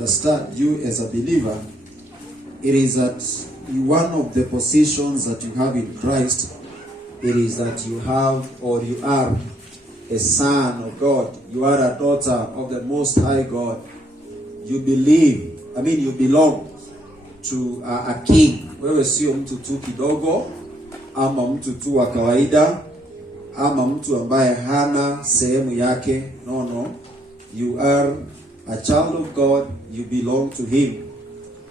understand you as a believer, it is that one of the positions that you have in Christ, it is that you have, or you are a son of God. You are a daughter of the Most High God. You you belong to a king. Wewe sio mtu tu kidogo, ama mtu tu wa kawaida, ama mtu ambaye hana sehemu yake. No. You are a child of God. You belong to him.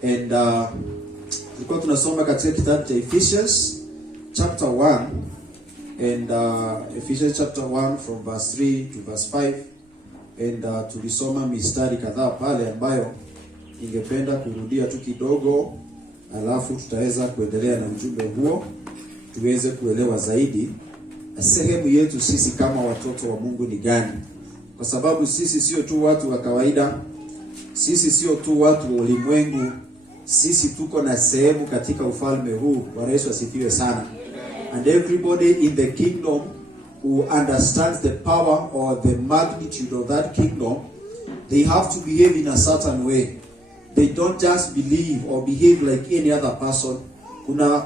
And tulikuwa tunasoma katika kitabu cha Ephesians chapter 1, and Ephesians chapter 1 from verse 3 to verse 5, and tulisoma mistari kadhaa pale ambayo ningependa kurudia tu kidogo, alafu tutaweza kuendelea na ujumbe huo tuweze kuelewa zaidi sehemu yetu sisi kama watoto wa Mungu ni gani. Kwa sababu sisi sio tu watu wa kawaida, sisi sio tu watu wa ulimwengu, sisi tuko na sehemu katika ufalme huu. Bwana Yesu asifiwe sana. And everybody in the kingdom who understands the power or the magnitude of that kingdom, they have to behave in a certain way. They don't just believe or behave like any other person. Kuna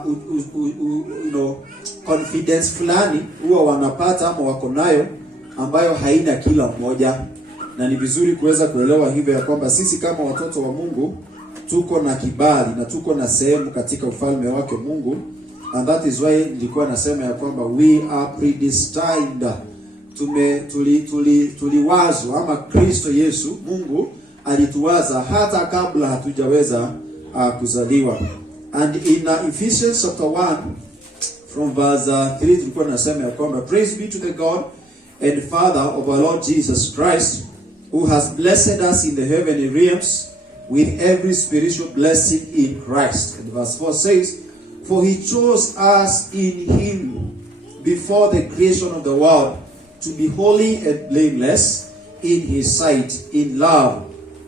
confidence fulani huwa wanapata ama wako nayo ambayo haina kila mmoja, na ni vizuri kuweza kuelewa hivyo ya kwamba sisi kama watoto wa Mungu tuko na kibali na tuko na sehemu katika ufalme wake Mungu. And that is why nilikuwa nasema ya kwamba we are predestined. Tuliwazwa ama Kristo Yesu, Mungu alituwaza hata kabla hatujaweza kuzaliwa. And in Ephesians chapter 1 from verse 3 tulikuwa nasema ya kwamba praise be to the God and Father of our Lord Jesus Christ, who has blessed us in the heavenly realms with every spiritual blessing in Christ. And verse 4 says, for he chose us in him before the creation of the world to be holy and blameless in his sight. In love,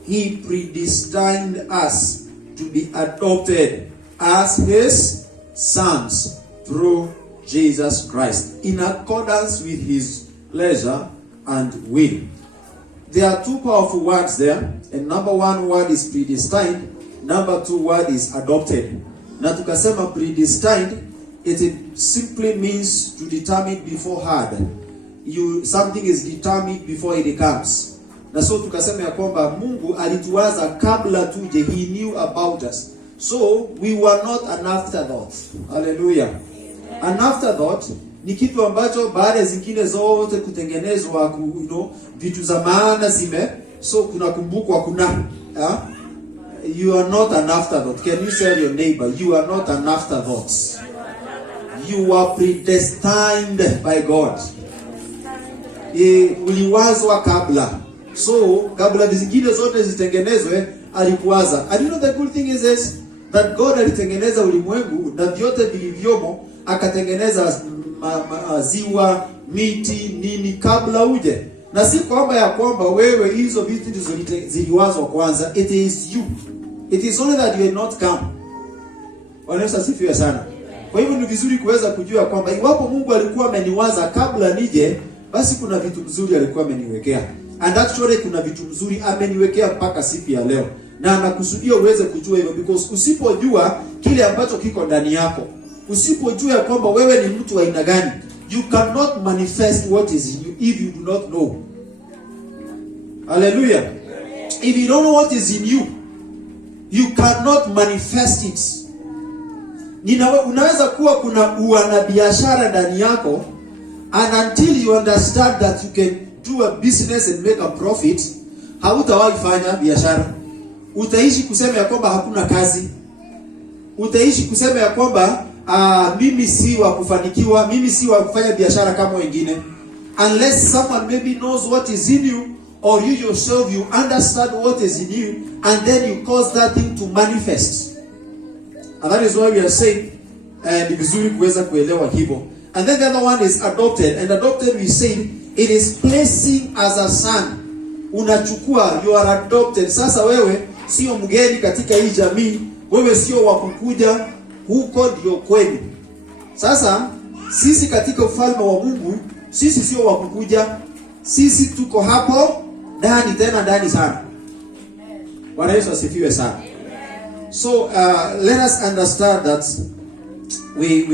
he predestined us to be adopted as his sons through Jesus Christ, in accordance with his pleasure and will. There are two powerful words there, and number one word is predestined, number two word is adopted. Na tukasema predestined, it simply means to determine beforehand. Something is determined before it comes. Na so tukasema ya kwamba Mungu alituwaza kabla tuje. He knew about us. So we were not an afterthought. Hallelujah. An afterthought ni kitu ambacho baada zingine zote kutengenezwa, vitu za maana so kunakumbukwa kuna. You are not an afterthought. Can you tell your neighbor, you are not an afterthought? You are predestined by God. Uliwazwa kabla. So kabla zingine zote zitengenezwe alikuwaza. And you know the good thing is this, that God alitengeneza ulimwengu na vyote vilivyomo, akatengeneza ziwa, miti, nini kabla uje. Na si kwamba ya kwamba wewe hizo vitu ziliwazwa kwanza. It is you. It is only that you are not come. Bwana Yesu asifiwe sana. Kwa hivyo ni vizuri kuweza kujua kwamba iwapo Mungu alikuwa ameniwaza kabla nije, basi kuna vitu mzuri alikuwa ameniwekea. And actually kuna vitu mzuri ameniwekea mpaka siku ya leo. Na anakusudia uweze kujua hivyo, because usipojua kile ambacho kiko ndani yako, usipojua kwamba wewe ni mtu wa aina gani, you cannot manifest what is in you if you do not know. Hallelujah. If you don't know what is in you, you cannot manifest it. Unaweza kuwa kuna uanabiashara ndani yako, and until you understand that you can do a business and make a profit, hautawahi fanya biashara. Utaishi kusema ya kwamba hakuna kazi. Utaishi kusema ya kwamba mimi si wa kufanikiwa, mimi si wa kufanya biashara kama wengine. Unless someone maybe knows what is in you, or you yourself, you understand what is in you, and then you cause that thing to manifest. And that is why we are saying, ni vizuri kuweza kuelewa hivyo. And then the other one is adopted. And adopted, we say, it is placing as a son. Unachukua, you are adopted. Sasa wewe sio mgeni katika hii jamii, wewe sio wa kukuja, huko ndio kwenu. Sasa sisi katika ufalme wa Mungu, sisi sio wa kukuja, sisi tuko hapo ndani, tena ndani sana. Bwana Yesu asifiwe sana. So let us understand that we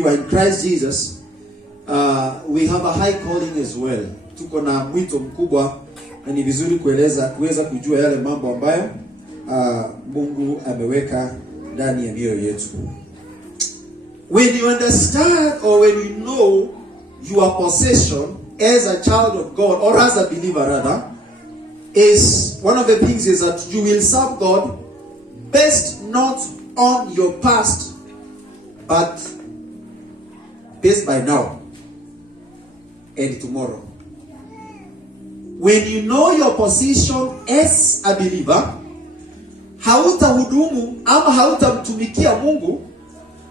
were in Christ Jesus. We have a high calling as well. Tuko na mwito mkubwa, na ni vizuri kuweza kujua yale mambo ambayo Mungu ameweka ndani ya mioyo yetu. When you understand, or when you know your possession as a child of God, or as a believer rather, is one of the things is that you will serve God based not on your past, but based by now and tomorrow. When you know your position as a believer, hautahudumu ama hautamtumikia Mungu,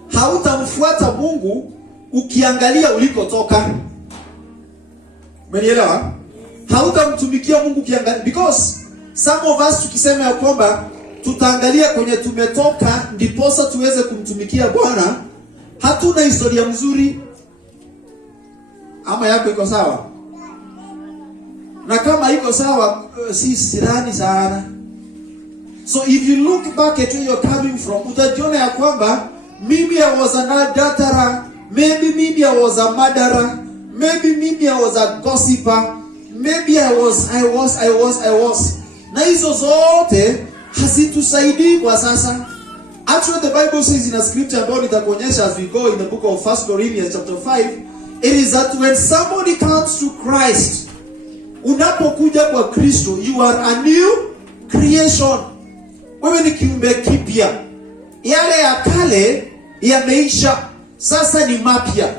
hautamfuata Mungu ukiangalia ulikotoka. Umenielewa? Hautamtumikia Mungu ukiangalia, because some of us tukisema ya kwamba tutaangalia kwenye tumetoka ndiposa tuweze kumtumikia Bwana, hatuna historia mzuri. Ama yako iko sawa? Na kama iko sawa, si sirani sana. So if you look back at where you're coming from, utajiona ya kwamba maybe I was an adulterer, maybe I was a murderer, maybe I was a gossiper, maybe I was. Na hizo zote hazitusaidii kwa sasa. Actually the Bible says in a scripture ambayo nitakuonyesha as we go in the book of 1 Corinthians chapter 5, it is that when somebody comes to Christ, unapokuja kwa Kristo, you are a new creation. Wewe ni kiumbe kipya. Yale ya kale yameisha, sasa ni mapya.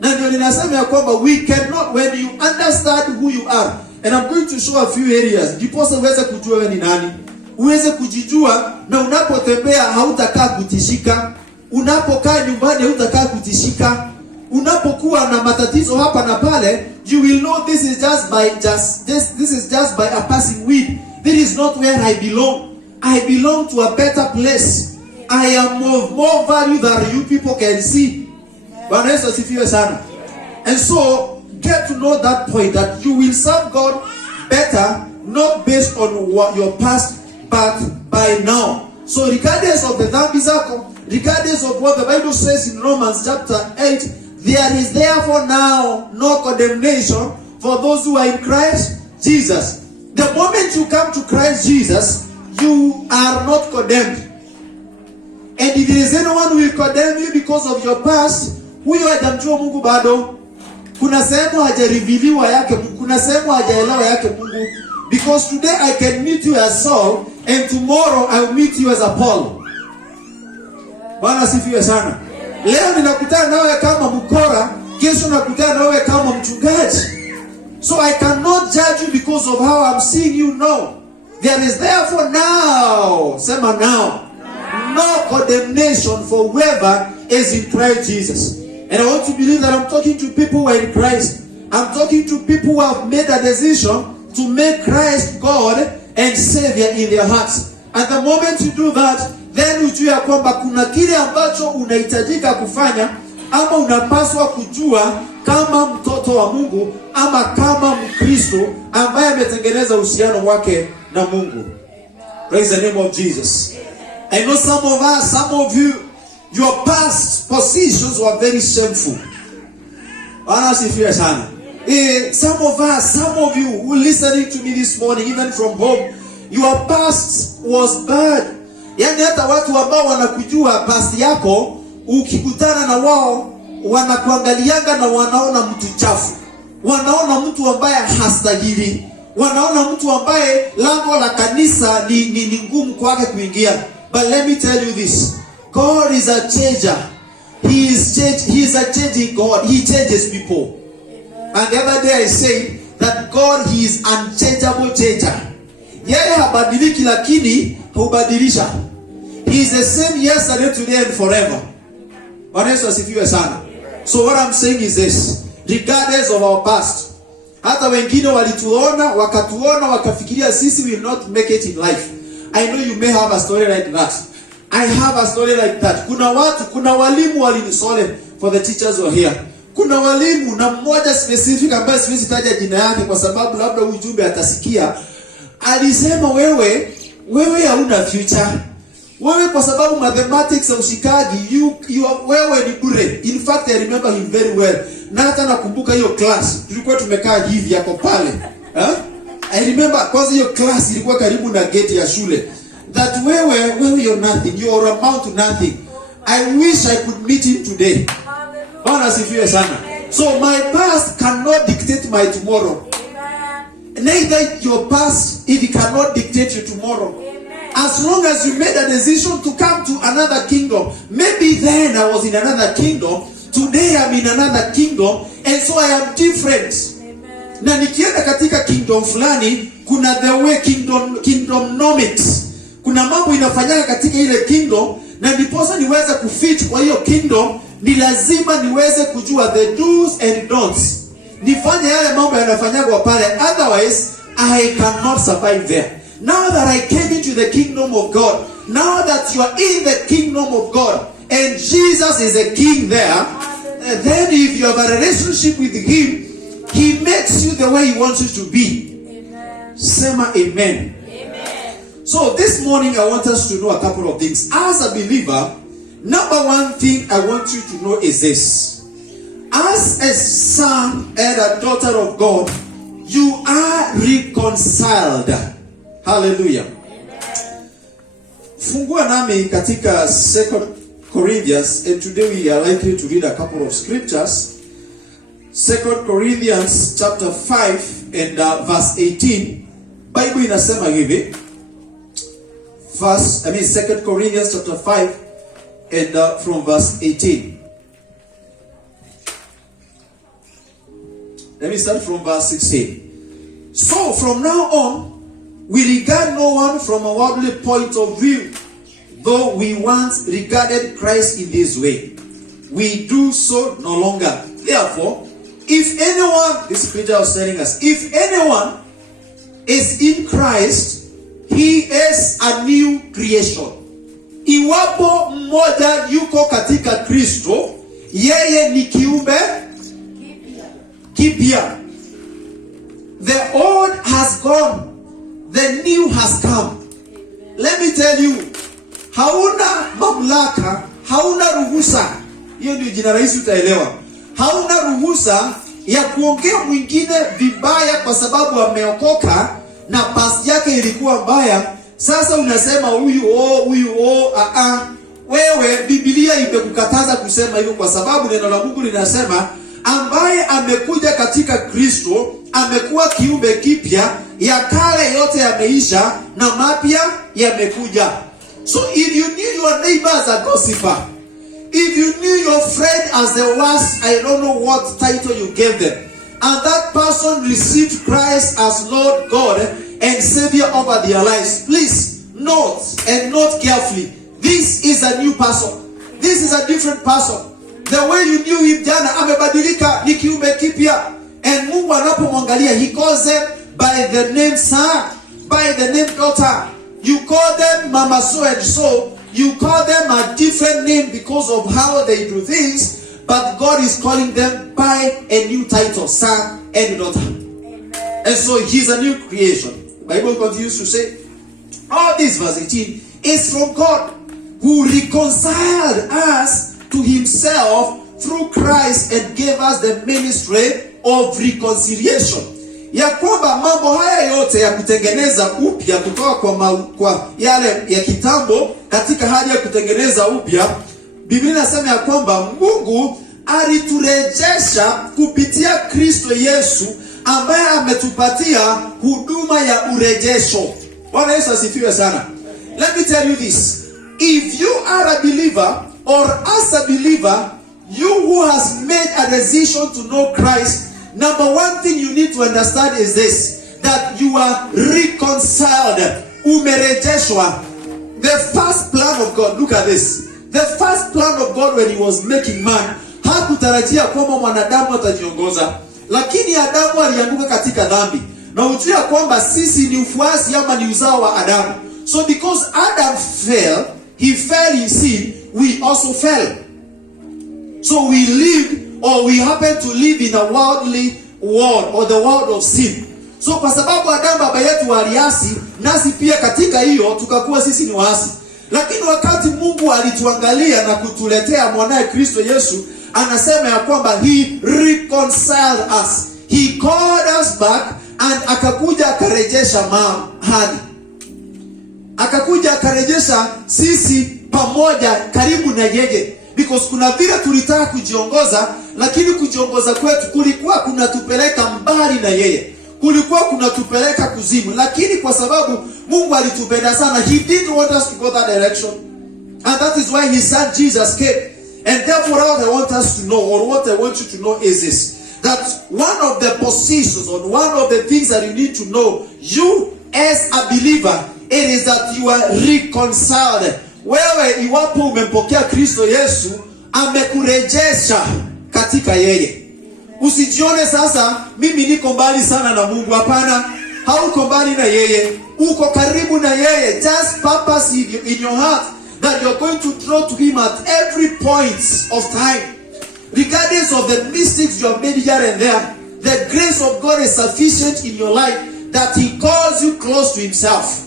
Na ndio ninasema ya kwamba we cannot, when you understand who you are, and I'm going to show a few areas, ndiposa uweze kujua wewe ni nani, uweze kujijua, na unapotembea hautakaa kutishika, unapokaa nyumbani hautakaa kutishika, unapokuwa na matatizo hapa na pale, you will know this is just by a passing wind. This is not where I belong. I belong to a better place. I am of more value than you people can see. Bwana Yesu asifiwe sana. And so get to know that point, that you will serve God better, not based on what your past, but by now. So regardless of the dhambi zako, regardless of what the Bible says in Romans chapter 8, there is therefore now no condemnation for those who are in Christ Jesus. The moment you come to Christ Jesus, you are not condemned. And if there is anyone who will condemn you because of your past, huyo hajamjua Mungu bado. Kuna sehemu hajariviliwa yake Mungu, kuna sehemu hajaelewa yake Mungu. Because today I can meet you as Saul, and tomorrow I will meet you as a Paul. Bwana asifiwe sana. Leo ninakutana nawe kama mkora, kesho nakutana nawe kama mchungaji. So I cannot judge you because of how I'm seeing you now. There is therefore now, sema now, no condemnation for whoever is in Christ Jesus. And I want to believe that I'm talking to people who are in Christ. I'm talking to people who have made a decision to make Christ God and Savior in their hearts. At the moment you do that, then ujue ya kwamba kuna kile ambacho unahitajika kufanya, ama unapaswa kujua kama mtoto wa Mungu, ama kama Mkristo ambaye ametengeneza uhusiano wake na Mungu. Praise the name of Jesus. I know some of us, some of you, your past positions were very shameful. Some of us, some of you who are listening to me this morning, even from home, your past was bad. Yani hata watu ambao wanakujua past yako, ukikutana na wao, wanakuangalianga na wanaona mtu chafu. Wanaona mtu ambaye hastahili. Wanaona mtu ambaye lango la kanisa ni ngumu kwake kuingia. But let me tell you this. God is a changer. He is a changing God. He changes people. And the other day I said that God, He is unchangeable changer. Yeye habadiliki lakini hubadilisha. He is the same yesterday, today and forever. Bwana Yesu asifiwe sana. So what I'm saying is this. Regardless of our past. Hata wengine walituona, wakatuona, wakafikiria sisi will not make it in life. I know you may have a story like that. I have a story like that. Kuna walimu walinisole for the teachers who are here. Kuna walimu na mmoja specific ambaye siwezi taja jina yake kwa sababu labda ujumbe atasikia. alisema wewe hauna future. Wewe kwa sababu mathematics ya ushikaji, wewe ni bure. In fact, I remember him very well. Na hata nakumbuka hiyo class. Tulikuwa tumekaa hivi yako pale. I remember kwanza hiyo class ilikuwa karibu na gate ya shule. That wewe you're nothing. You amount to nothing. I wish I could meet him today. Bwana asifiwe sana. So my past cannot dictate my tomorrow. Neither your past, if it cannot dictate your tomorrow. As long as you made a decision to come to another kingdom, maybe then I was in another kingdom, today I'm in another kingdom, and so I am different. Na nikienda katika kingdom fulani, kuna the way kingdomnomics. Kuna mambo inafanyika katika ile kingdom, na ndiposa niweze kufit kwa hiyo kingdom, ni lazima niweze kujua the do's and don'ts. Nifanye yale mambo yanafanywa pale, otherwise I cannot survive there. Now that I came into the kingdom of God, now that you are in the kingdom of God, and Jesus is a king there, then if you have a relationship with him, he makes you the way he wants you to be. Amen. Sema amen. Amen. So this morning I want us to know a couple of things. As a believer, number one thing I want you to know is this. As a son and a daughter of God, you are reconciled. Hallelujah. Amen. Fungua nami katika 2 Corinthians, and today we are likely to read a couple of scriptures. 2 Corinthians chapter 5 and verse 18. Bible inasema hivi. 2 Corinthians chapter 5 and from verse 18. Let me start from verse 16. So from now on, we regard no one from a worldly point of view, though we once regarded Christ in this way. We do so no longer. Therefore, if anyone, this scripture was telling us, if anyone is in Christ, he is a new creation. Iwapo mmoja yuko katika Kristo, yeye ni kiumbe kipya. The old has gone, the new has come. Let me tell you, hauna mamlaka, hauna ruhusa. Hiyo ndio jina rahisi utaelewa. Hauna ruhusa ya kuongea mwingine vibaya kwa sababu ameokoka na past yake ilikuwa mbaya. Sasa unasema huyu wewe Biblia imekukataza kusema hivyo, kwa sababu neno la Mungu linasema ambaye amekuja katika Kristo amekuwa kiumbe kipya, ya kale yote yameisha na mapya yamekuja. So if you knew your neighbor as a gossiper, if you knew your friend as the worst, I don't know what title you gave them, and that person received Christ as Lord God and Savior over their lives, please note and note carefully, this is a new person. This is a different person. The way you knew him jana, amebadilika, ni kiumbe kipya. And Mungu anapomwangalia, he calls them by the name son, by the name daughter. You call them mama so and so. You call them a different name because of how they do things. But God is calling them by a new title, son and daughter. Amen. And so he's a new creation. The Bible continues to say, all this verse 18 is from God, who reconciled us to himself through Christ and gave us the ministry of reconciliation. Ya kwamba mambo haya yote ya kutengeneza upya kutoka kwa yale ya kitambo katika hali ya kutengeneza upya, Biblia inasema ya kwamba Mungu aliturejesha kupitia Kristo Yesu, ambaye ametupatia huduma ya urejesho. Bwana Yesu asifiwe sana. Let me tell you this. If you are a believer, or as a believer, you who has made a decision to know Christ, number one thing you need to understand is this, that you are reconciled. Umerejeshwa. The first plan of God, look at this. The first plan of God when he was making man, hakutarajia kwamba mwanadamu atajiongoza. Lakini Adamu alianguka katika dhambi. Na ujua kwamba sisi ni ufuasi ama ni uzao wa Adamu. So because Adam fell, he fell in sin, we also fell. So we lived, or we happen to live in a worldly world, or the world of sin. So kwa sababu Adamu baba yetu waliasi, nasi pia katika hiyo tukakuwa sisi ni waasi. Lakini wakati Mungu alituangalia na kutuletea mwanae Kristo Yesu, anasema ya kwamba he reconciled us. He called us back and akakuja akarejesha mahali. Akakuja akarejesha sisi pamoja karibu na yeye. Because kuna vile tulitaka kujiongoza, lakini kujiongoza kwetu kulikuwa kunatupeleka mbali na yeye. Kulikuwa kunatupeleka kuzimu. Lakini kwa sababu Mungu alitupenda sana, he didn't want us to go that direction. And that is why his son Jesus came. And therefore what I want us to know, or what I want you to know is this, that one of the positions, or one of the things that you need to know, you as a believer, it is that you are reconciled. Wewe iwapo umempokea Kristo Yesu, amekurejesha katika yeye. Usijione sasa mimi niko mbali sana na Mungu. Hapana, hauko mbali na yeye, uko karibu na yeye. Just purpose in your heart that you're going to draw to him at every point of time. Regardless of the mistakes you have made here and there, the grace of God is sufficient in your life that he calls you close to himself.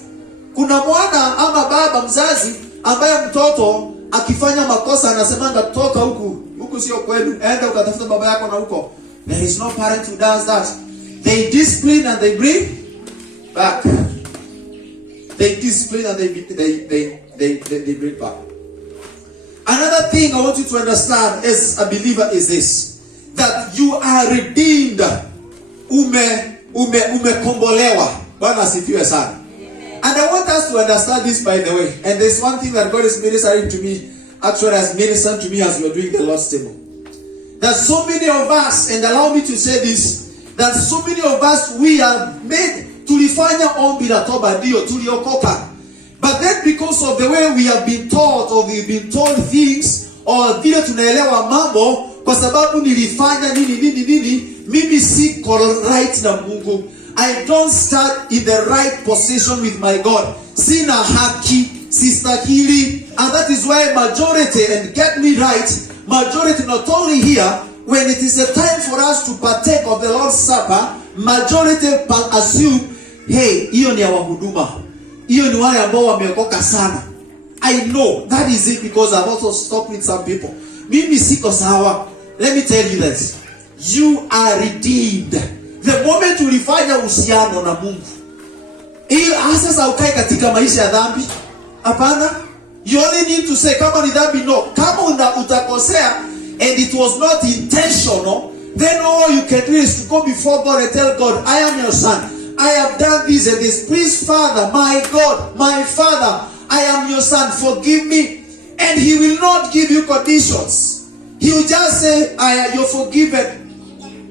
Kuna mwana ama baba mzazi ambaye mtoto akifanya makosa anasemanga toka huku sio kwenu, enda ukatafuta baba yako na huko. There is no parent who does that. They discipline and they bring back. They discipline and they bring back. Another thing I want you to understand as a believer is this, that you are redeemed. Umekombolewa. Bwana asifiwe sana. And I want us to understand this, by the way. And there's one thing that God is ministering to me, actually has ministered to me as we are doing the Lord's table. That so many of us, and allow me to say this, that so many of us, we are made, tulifanya ombi la toba ndio, tuliokoka. But then because of the way we have been taught, or we've been told things, or vile tunaelewa mambo, kwa sababu nilifanya nini, mimi siko right na Mungu. I don't start in the right position with my God. Sina haki, sistahili. And that is why majority, and get me right, majority not only here, when it is a time for us to partake of the Lord's Supper, majority assume, hey, hiyo ni ya wahuduma. Hiyo ni wale ambao wameokoka sana. I know, that is it, because I've also talked with some people. Mimi siko sawa. Let me tell you this. You are redeemed. The moment ulifanya uhusiano na Mungu, sasa ukai katika maisha ya dhambi. Hapana. You only need to say, kama ni dhambi, no. Kama utakosea and it was not intentional, then all you can do is to go before God and tell God, I am your son. I have done this and this. Please, Father, my God, my Father, I am your son. Forgive me. And he will not give you conditions. He will just say, you're forgiven.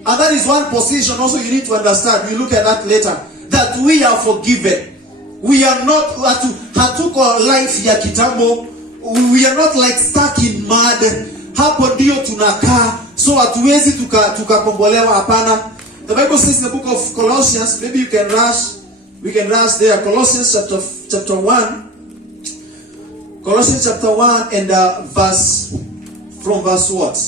And that is one position also you need to understand. We look at that later. That we are forgiven. We are not hatuko life ya kitambo. We are not like stuck in mud. Hapo ndio tunakaa. So hatuwezi tukakombolewa, hapana. The Bible says in the book of Colossians, maybe you can rush. We can rush there. Colossians chapter 1. Colossians chapter 1 and verse what?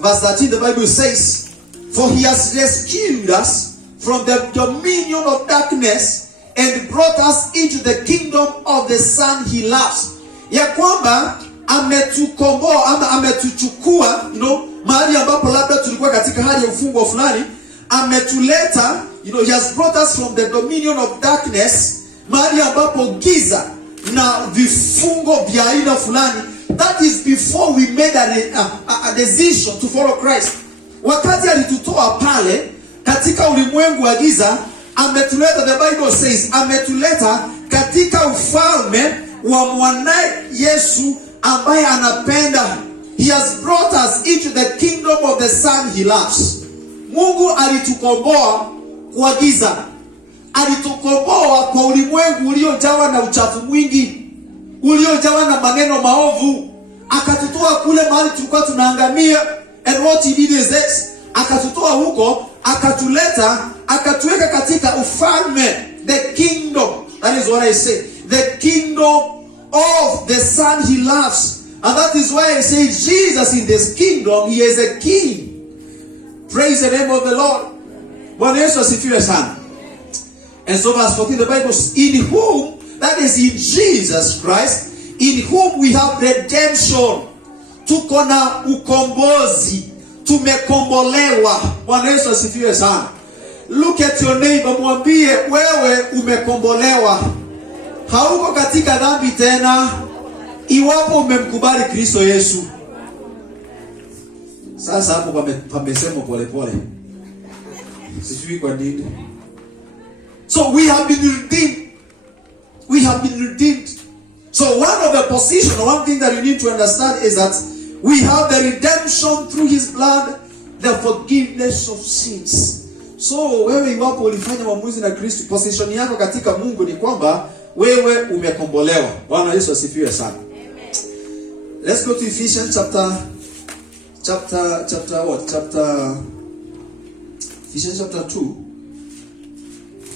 Verse 13, the Bible says, for he has rescued us from the dominion of darkness and brought us into the kingdom of the Son he loves. Ya kwamba ametukomboa ama ametuchukua, mahali ambapo labda tulikuwa katika hali ya ufungo fulani, ametuleta, he has brought us from the dominion of darkness, mahali ambapo giza na vifungo vya aina fulani. That is before we made a decision to follow Christ. Wakati alitutoa pale katika ulimwengu wa giza, ametuleta, the Bible says, ametuleta katika ufalme wa mwanae Yesu ambaye anapenda. He has brought us into the kingdom of the Son he loves. Mungu alitukomboa kwa giza. Alitukomboa kwa ulimwengu uliojawa na uchafu mwingi, uliojawa na maneno maovu. Akatutoa kule mahali tulikuwa tunaangamia. And what he did is this. Akatutoa huko, akatuleta, akatuweka katika ufalme, the kingdom. That is what I say. The kingdom of the Son he loves. And that is why I say Jesus in this kingdom, he is a king. Praise the name of the Lord. Bwana Yesu asifiwe sana. And so verse 14, the Bible says, in whom, that is in Jesus Christ, in whom we have redemption. Tuko na ukombozi. Tumekombolewa. Bwana Yesu asifiwe sana. Look at your neighbor, mwambie wewe umekombolewa. Hauko katika dhambi tena iwapo umemkubali Kristo Yesu. Sasa hapo pamesema pole pole. Sijui kwa nini. So we have been redeemed. We have been redeemed. So one of the position, one thing that you need to understand is that we have the redemption through his blood, the forgiveness of sins. So wewe iwapo ulifanya uamuzi na Kristo, position yako katika Mungu ni kwamba wewe umekombolewa. Bwana Yesu asifiwe sana. Amen. Let's go to Ephesians Ephesians chapter 2.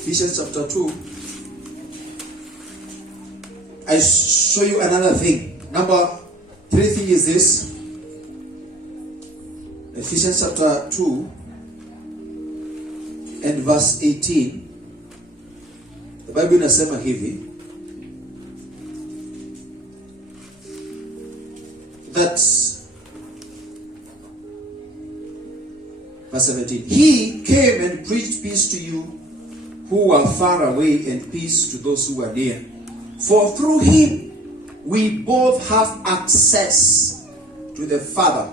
Ephesians chapter 2. I show you another thing. Number 3 thing is this. Ephesians chapter 2 and verse 18. The Bible inasema hivi, that verse 17, he came and preached peace to you who are far away and peace to those who are near. For through him we both have access to the Father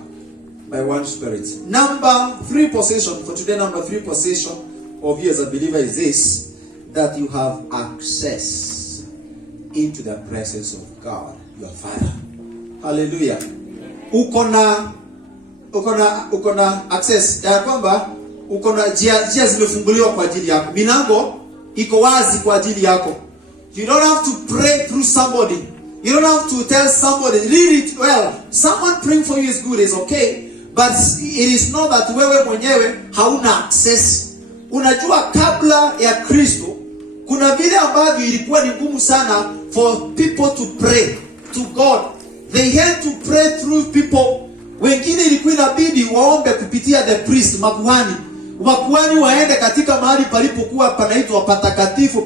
by one Spirit. Number 3 position for today, number 3 position of you as a believer is this, that you have access into the presence of God, your Father. Hallelujah. Uko na access ya kwamba uko na njia zimefunguliwa kwa ajili yako. Milango iko wazi kwa ajili yako. You don't have to pray through somebody. You don't have to tell somebody, read it well. Someone praying for you is good, is okay. But it is not that wewe mwenyewe hauna access. Unajua kabla ya Kristo, kuna vile ambavyo ilikuwa ni ngumu sana for people to pray to God. They had to pray through people. Wengine ilikuwa inabidi waombe kupitia the priest, makuhani. Makuhani waende katika mahali palipokuwa panaitwa patakatifu,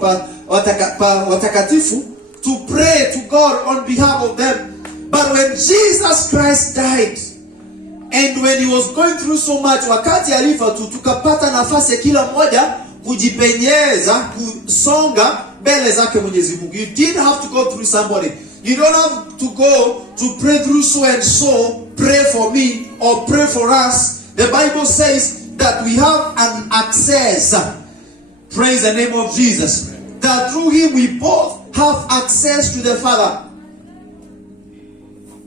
watakatifu, to pray to God on behalf of them. But when Jesus Christ died, and when he was going through so much, wakati alifa tukapata nafasi ya kila mmoja kujipenyeza, kusonga mbele zake Mwenyezi Mungu. You didn't have to go through somebody. You don't have to go to pray through so and so, pray for me or pray for us. The Bible says that we have an access. Praise the name of Jesus. That through him we both have access to the Father.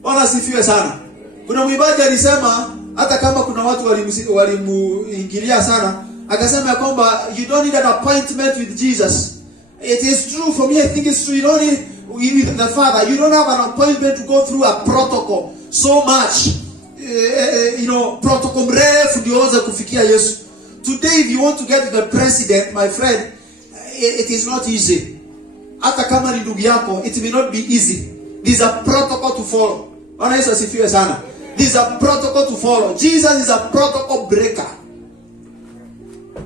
Bwana sifiwe sana. Kuna mwimbaji alisema hata kama kuna watu walimuingilia sana, akasema kwamba you don't need an appointment with Jesus. It is true for me, I think it's true. You don't need with the Father. You don't have an appointment to go through a protocol so much. Protocol mrefu ndio uweze kufikia Yesu. Today if you want to get to the president, my friend, it is not easy. Hata kama ni ndugu yako, it may not be easy. There's a protocol to follow. Bwana Yesu asifiwe sana. There's a protocol to follow. Jesus is a protocol breaker.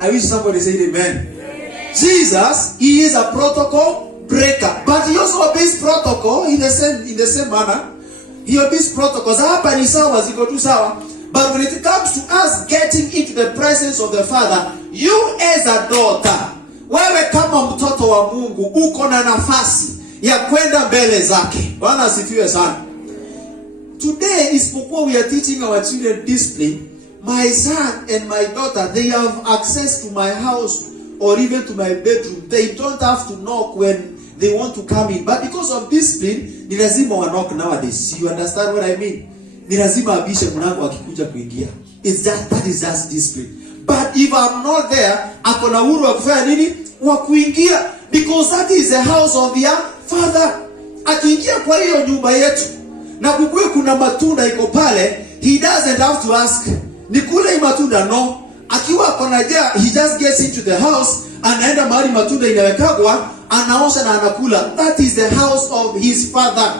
I wish somebody said amen. Jesus, he is a protocol breaker, but he also obeys protocol in the same manner. He obeys protocols. Hapa ni sawa, ziko tu sawa. But when it comes to us getting into the presence of the Father, you as a daughter, wewe kama mtoto wa Mungu, uko na nafasi ya kwenda mbele zake. Bwana asifiwe sana. Today, isipokuwa we are teaching our children discipline, my son and my daughter, they have access to my house or even to my bedroom. They don't have to knock when they want to come in. But because of discipline, ni lazima wa knock nowadays. You understand what I mean? Ni lazima abishe mlango akikuja kuingia. That is just discipline. But if I'm not there, ako na uhuru wa kufanya nini? Wa kuingia. Because that is the house of your Father. Akiingia kwa hiyo nyumba yetu, na kukue kuna matunda iko pale, he doesn't have to ask, nikule hii matunda? No. Akiwa kona jaa, he just gets into the house, anaenda mahali matunda inawekagwa, anaosha na anakula. That is the house of his Father.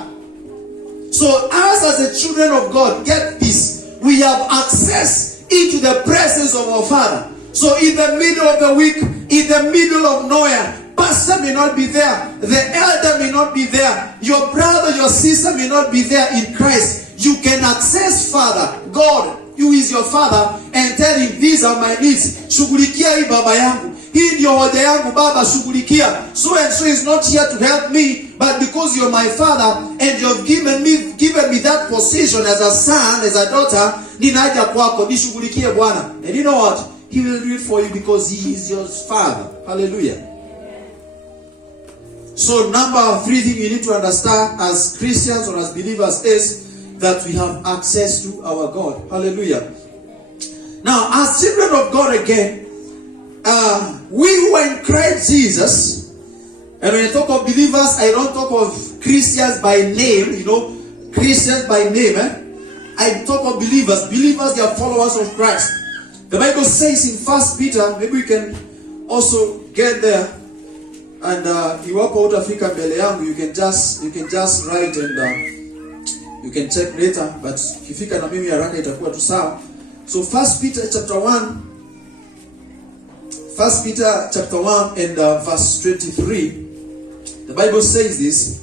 So us as the children of God, get this. We have access into the presence of our Father. So in the middle of the week, in the middle of nowhere, pastor may not be there, the elder may not be there, your brother, your sister may not be there in Christ. You can access Father, God, who is your Father, and tell him, these are my needs. Shughulikia hii baba yangu. Hii ndio hoja yangu baba, shughulikia. So and so is not here to help me, but because you're my Father and you've given me that position as a son, as a daughter, ninaja kwako, nishughulikie Bwana. And you know what? He will do it for you because he is your Father. Hallelujah. So number 3 thing you need to understand as Christians or as believers is that we have access to our God. Hallelujah. Now, as children of God again, we who are in Christ Jesus, and when I talk of believers, I don't talk of Christians by name, you know, Christians by name. I talk of believers. Believers, they are followers of Christ. The Bible says in 1 Peter, maybe we can also get there, and iwapo utafika mbele yangu, you can just write and you can check later, but kifika na mimi haraka itakuwa tu sawa. So 1 Peter chapter 1 and verse 23, the Bible says this.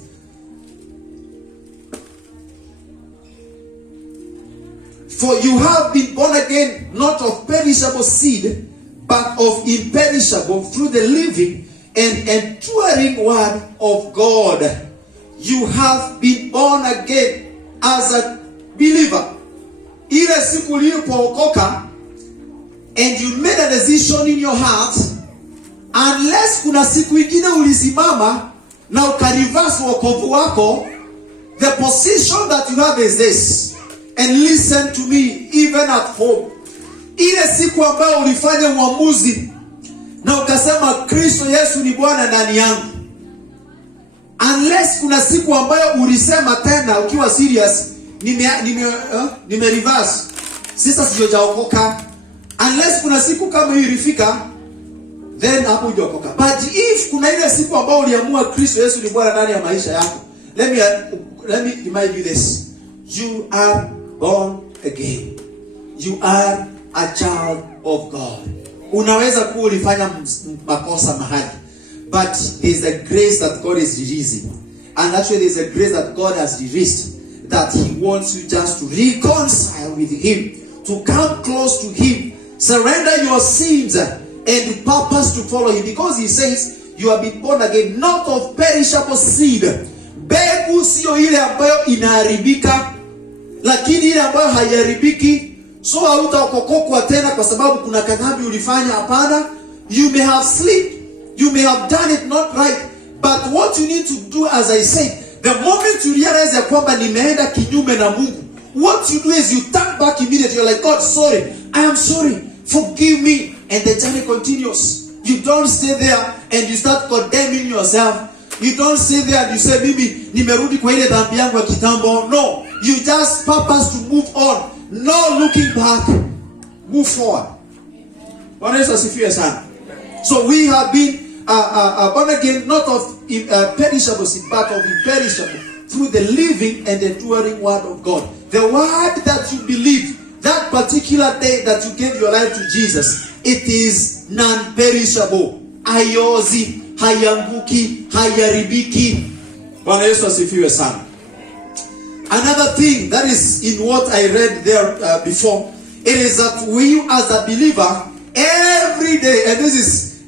For you have been born again, not of perishable seed, but of imperishable, through the living and enduring word of God. You have been born again as a believer. Ile siku ulipookoka and you made a decision in your heart, unless kuna siku ingine ulisimama na ukareverse wokovu wako, the position that you have is this. And listen to me, even at home. Ile siku ambayo ulifanya uamuzi na ukasema Kristo Yesu ni Bwana ndani yangu, unless kuna siku ambayo ulisema tena ukiwa serious, nime reverse, sasa sijaokoka, unless kuna siku kama hii ilifika, then hapo hujaokoka. But if kuna ile siku ambayo uliamua Kristo Yesu ni Bwana ndani ya maisha yako, let me remind you this. You are born again. You are a child of God. Unaweza kuwa ulifanya makosa mahali, but there's a grace that God is releasing. And actually there's a grace that God has released, that He wants you just to reconcile with Him, to come close to Him, surrender your sins and purpose to follow Him. Because He says you have been born again, not of perishable seed. Mbegu sio ile ambayo inaharibika, lakini ile ambayo haiharibiki. So hautaokokwa tena kwa sababu kuna kadhambi ulifanya. Hapana. You may have slipped, you may have done it not right, but what you need to do, as I said, the moment you realize ya kwamba nimeenda kinyume na Mungu, what you do is you turn back immediately. You're like, God, sorry, I am sorry, forgive me, and the journey continues. You don't stay there and you start condemning yourself. You don't stay there and you say, mimi nimerudi kwa ile dhambi yangu ya kitambo. No, you just purpose to move on. No looking back. Move forward. Bwana Yesu asifiwe sana. So we have been born again, not of perishable seed, but of imperishable, through the living and enduring word of God. The word that you believe, that particular day that you gave your life to Jesus, it is non-perishable. Haiozi, hayanguki, hayaribiki. Bwana Yesu asifiwe sana. Another thing that is in what I read there before, it is that we as a believer every day, and this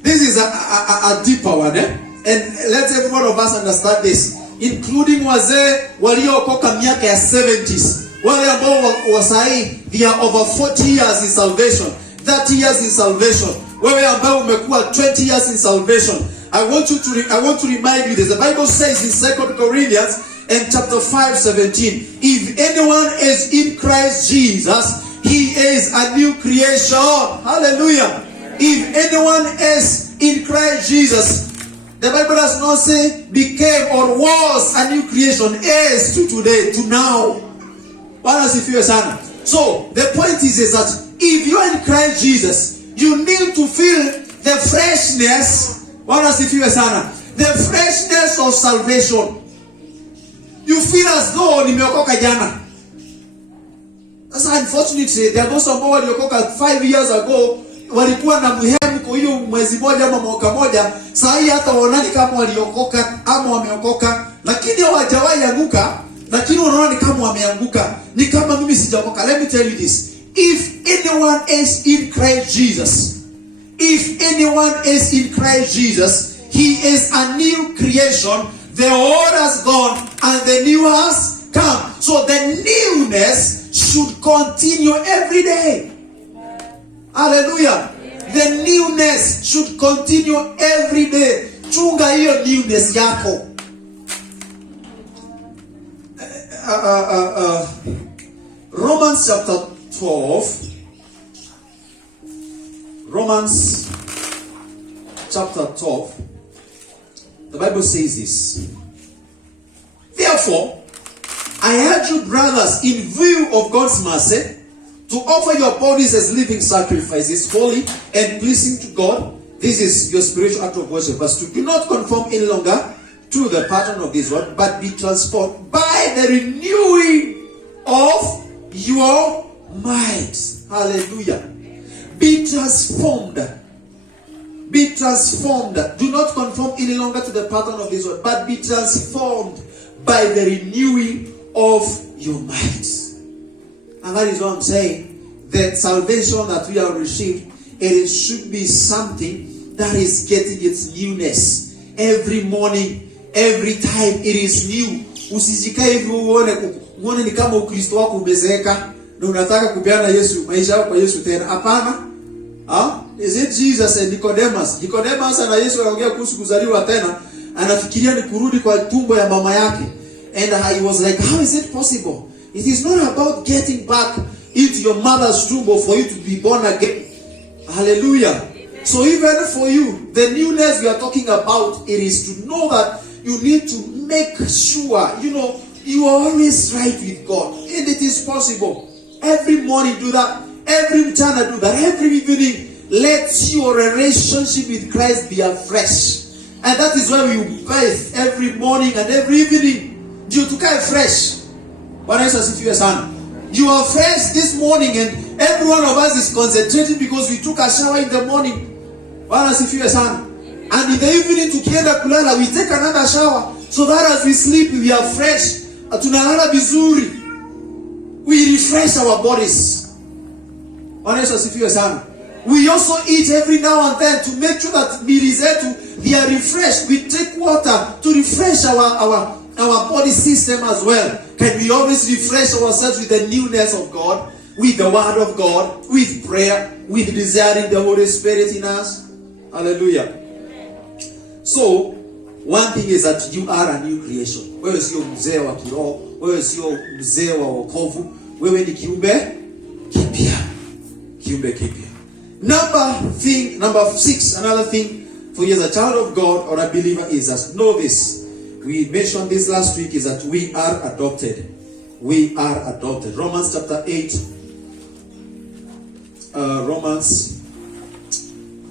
is a deeper one, and let every one of us understand this, including wazee waliookoka miaka ya 70s, wale ambao wasai they are over 40 years in salvation, 30 years in salvation, wewe ambao umekuwa 20 years in salvation. I want to remind you this. The Bible says in 2 Corinthians and chapter 5:17, if anyone is in Christ Jesus, he is a new creation. Hallelujah. If anyone is in Christ Jesus, the Bible does not say became or was a new creation, is to today, to now. So the point is that if you are in Christ Jesus, you need to feel the freshness, the freshness of salvation. You feel as though nimeokoka jana. Sasa unfortunately there are those ambao waliokoka 5 years ago walikuwa na mhemko hiyo mwezi moja ama mwaka moja, sasa hii hata waonani kama waliokoka ama wameokoka, lakini hawajawahi anguka, lakini wanaona ni kama wameanguka, ni kama mimi sijaokoka. Let me tell you this, if anyone is in Christ Jesus, if anyone is in Christ Jesus, he is a new creation. The old has gone and the new has come. So the newness should continue every day. Hallelujah. The newness should continue every day. Chunga hiyo newness yako. Romans chapter 12. Romans chapter 12. The Bible says this. Therefore, I urge you, brothers, in view of God's mercy, to offer your bodies as living sacrifices, holy and pleasing to God. This is your spiritual act of worship. Verse 2. Do not conform any longer to the pattern of this world, but be transformed by the renewing of your mind. Hallelujah. Be transformed. Be transformed. Do not conform any longer to the pattern of this world, but be transformed by the renewing of your minds. And that is what I'm saying. The salvation that we have received, it should be something that is getting its newness. Every morning, every time it is new. Usijikae hivi uone ni kama Ukristo wako umezeeka na unataka kupeana Yesu maisha yako kwa Yesu tena. Hapana. Is it Jesus and Nicodemus? Nicodemus na Yesu anaongea kuhusu kuzaliwa tena, anafikiria ni kurudi kwa tumbo ya mama yake. And he was like, how is it possible? It is not about getting back into your mother's tomb for you to be born again. Hallelujah. So even for you, the newness we are talking about, it is to know that you need to make sure, you are always right with God. And it is possible. Every morning do that. Every time do that. Every evening, let your relationship with Christ be afresh. And that is why we bathe every morning and every evening. You to get fresh. You are fresh this morning, and every one of us is concentrating because we took a shower in the morning. And in the evening tukienda kulala, we take another shower so that as we sleep we are fresh. Tunalala vizuri. We refresh our bodies. We also eat every now and then to make sure that we are refreshed. We take water to refresh our body system as well. Can we always refresh ourselves with the newness of God, with the word of God, with prayer, with desiring the Holy Spirit in us? Hallelujah. So, one thing is that you are a new creation. Wewe sio mzee wa kiroho, wewe sio mzee wa wokovu, wewe ni kiumbe kipya. Kiumbe kipya. Number 6, another thing for you as a child of God or a believer is that know this. We mentioned this last week, is that we are adopted. We are adopted. Romans chapter 8. Romans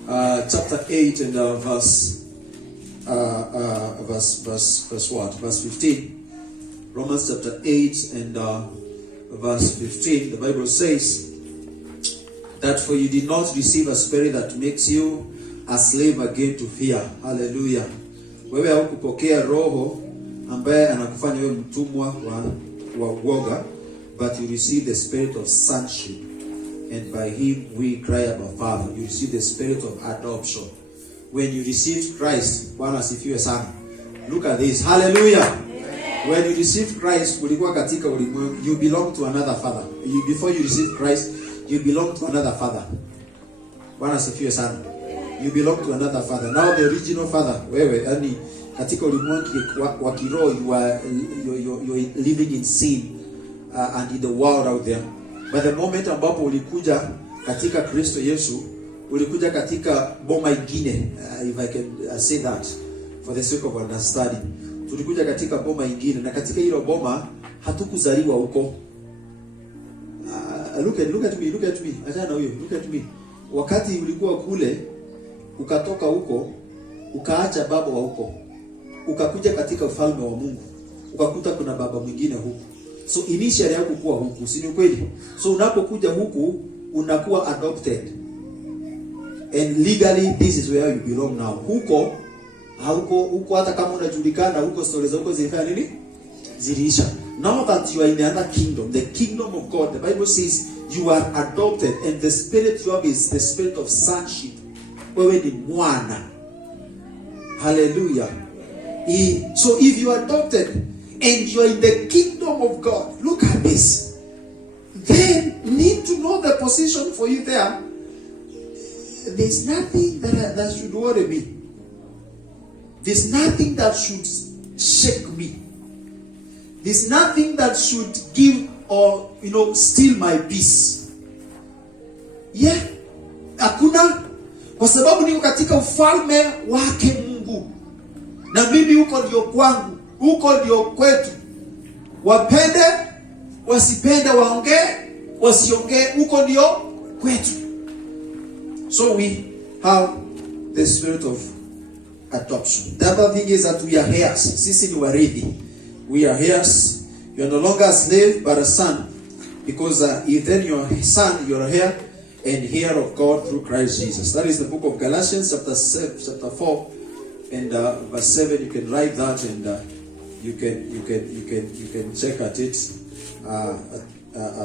chapter 8 and verse what? Verse 15. Romans chapter 8 and verse 15. The Bible says that for you did not receive a spirit that makes you a slave again to fear. Hallelujah. Wewe haukupokea roho ambaye anakufanya wewe mtumwa wa uoga, but you receive the spirit of sonship, and by him we cry, Abba Father. You receive the spirit of adoption. When you received Christ, Bwana asifiwe sana. Look at this. Hallelujah. Amen. When you received Christ, ulikuwa katika ulimwengu, you belong to another father. Before you received Christ, you belong to another father. Bwana asifiwe sana. You belong to another father. Now the original father, wewe, yani katika ulimwengu wa kiroho, you are living in sin and in the world out there. But the moment ambapo ulikuja katika Kristo Yesu, ulikuja katika boma ingine, if I can say that for the sake of understanding. Tulikuja katika boma ingine, na katika hilo boma hatukuzaliwa huko. Look at me. Achana huyo, look at me. Wakati ulikuwa kule, ukatoka huko, ukaacha baba wa huko, ukakuja katika ufalme wa Mungu, ukakuta kuna baba mwingine huko. So initially hakukuwa huku, si ni kweli? So unapokuja huku unakuwa adopted. And legally this is where you belong now. Huko hata kama unajulikana huko, stories huko zilifanya nini? Ziliisha. Now that you are in another kingdom, the kingdom of God, the Bible says you are adopted, and the spirit you have is the spirit of sonship. Wewe ni mwana. Hallelujah. So if you are adopted and you are in the kingdom of God, look at this. Then need to know the position for you there. There's nothing that should worry me. There's nothing that should shake me. There's nothing that should give or steal my peace. Yeah, hakuna, kwa sababu niko katika ufalme wake Mungu. Na mimi huko ndio kwangu, huko ndio kwetu. Wapende, wasipende, waongee, wasiongee, huko ndio kwetu. So we have the spirit of adoption. The other thing is that we are heirs. Sisi ni warithi. We are heirs. You are no longer a slave but a son. Because if then you are a son, you are a heir and heir of God through Christ Jesus. That is the book of Galatians chapter 4 and verse 7. You can write that and you can check at it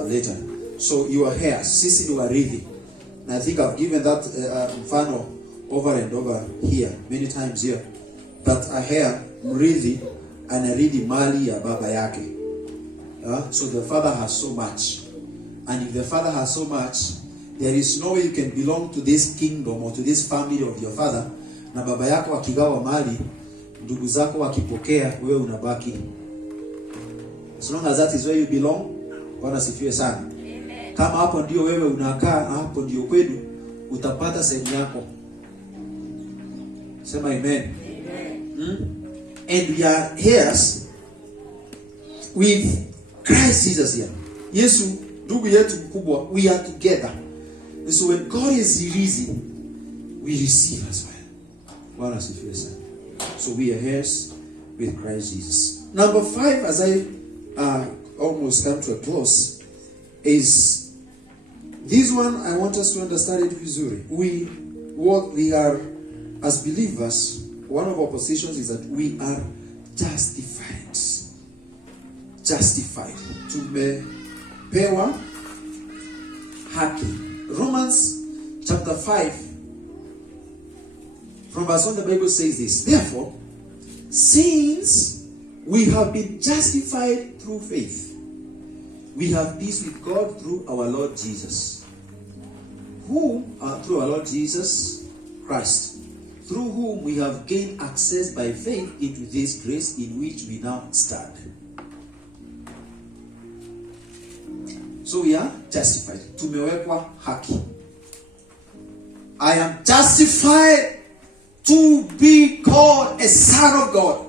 later. So you are heirs. Sisi ni warithi. And I think I've given that mfano over and over here, many times here, that a heir mrithi anarithi mali ya baba yake. So the father has so much, and if the father has so much, there is no way you can belong to this kingdom or to this family of your father. Na baba yako akigawa mali, ndugu zako wakipokea, wewe unabaki. As long as that is where you belong, Bwana sifiwe sana. Kama hapo ndio wewe unakaa, hapo ndio kwenu, utapata sehemu yako. Sema amen. And we are heirs with Christ Jesus here. Yesu ndugu yetu mkubwa, we are together. And so when God is releasing, we receive as well. Bwana sifiwe sana. So we are heirs with Christ Jesus. Number 5, as I almost come to a close, is this one. I want us to understand it vizuri. What we are as believers, one of our positions is that we are justified. Justified. Tumepewa haki. Romans chapter 5 from verse 1, the Bible says this. Therefore, since we have been justified through faith, we have peace with God through our Lord Jesus. Through our Lord Jesus Christ, through whom we have gained access by faith into this grace in which we now stand. So we are justified. Tumewekwa haki. I am justified to be called a son of God,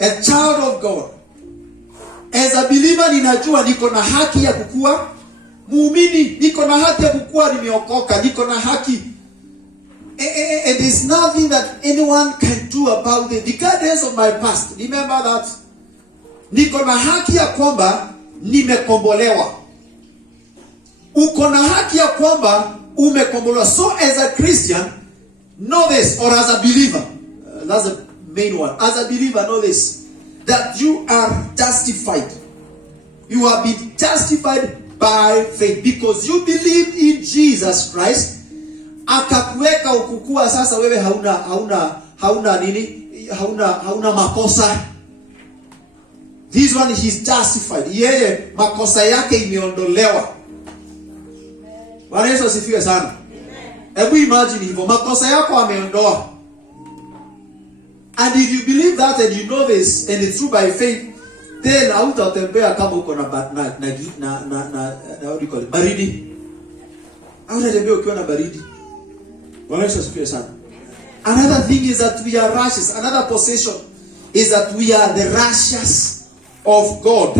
a child of God. As a believer, ninajua niko na haki ya kukua muumini, niko na haki ya kukua nimeokoka, niko na haki. And there's nothing that anyone can do about it, regardless of my past. Remember that. Niko na haki ya kwamba nimekombolewa. Uko na haki ya kwamba umekombolewa. So as a Christian, know this, or as a believer, that's the main one. As a believer, know this, that you are justified. You have been justified by faith because you believed in Jesus Christ. Akakuweka ukukua, sasa wewe hauna makosa. This one is justified. Yeye makosa yake imeondolewa. Bwana Yesu asifiwe sana. Hebu imagine hivyo, makosa yako ameondoa. And if you believe that and you know this and it's true by faith, then hautatembea kama uko na what do you call it, baridi. Hautatembea ukiwa na baridi. Bwana Yesu asifiwe sana. Another thing is that we are righteous. Another possession is that we are the righteous of God.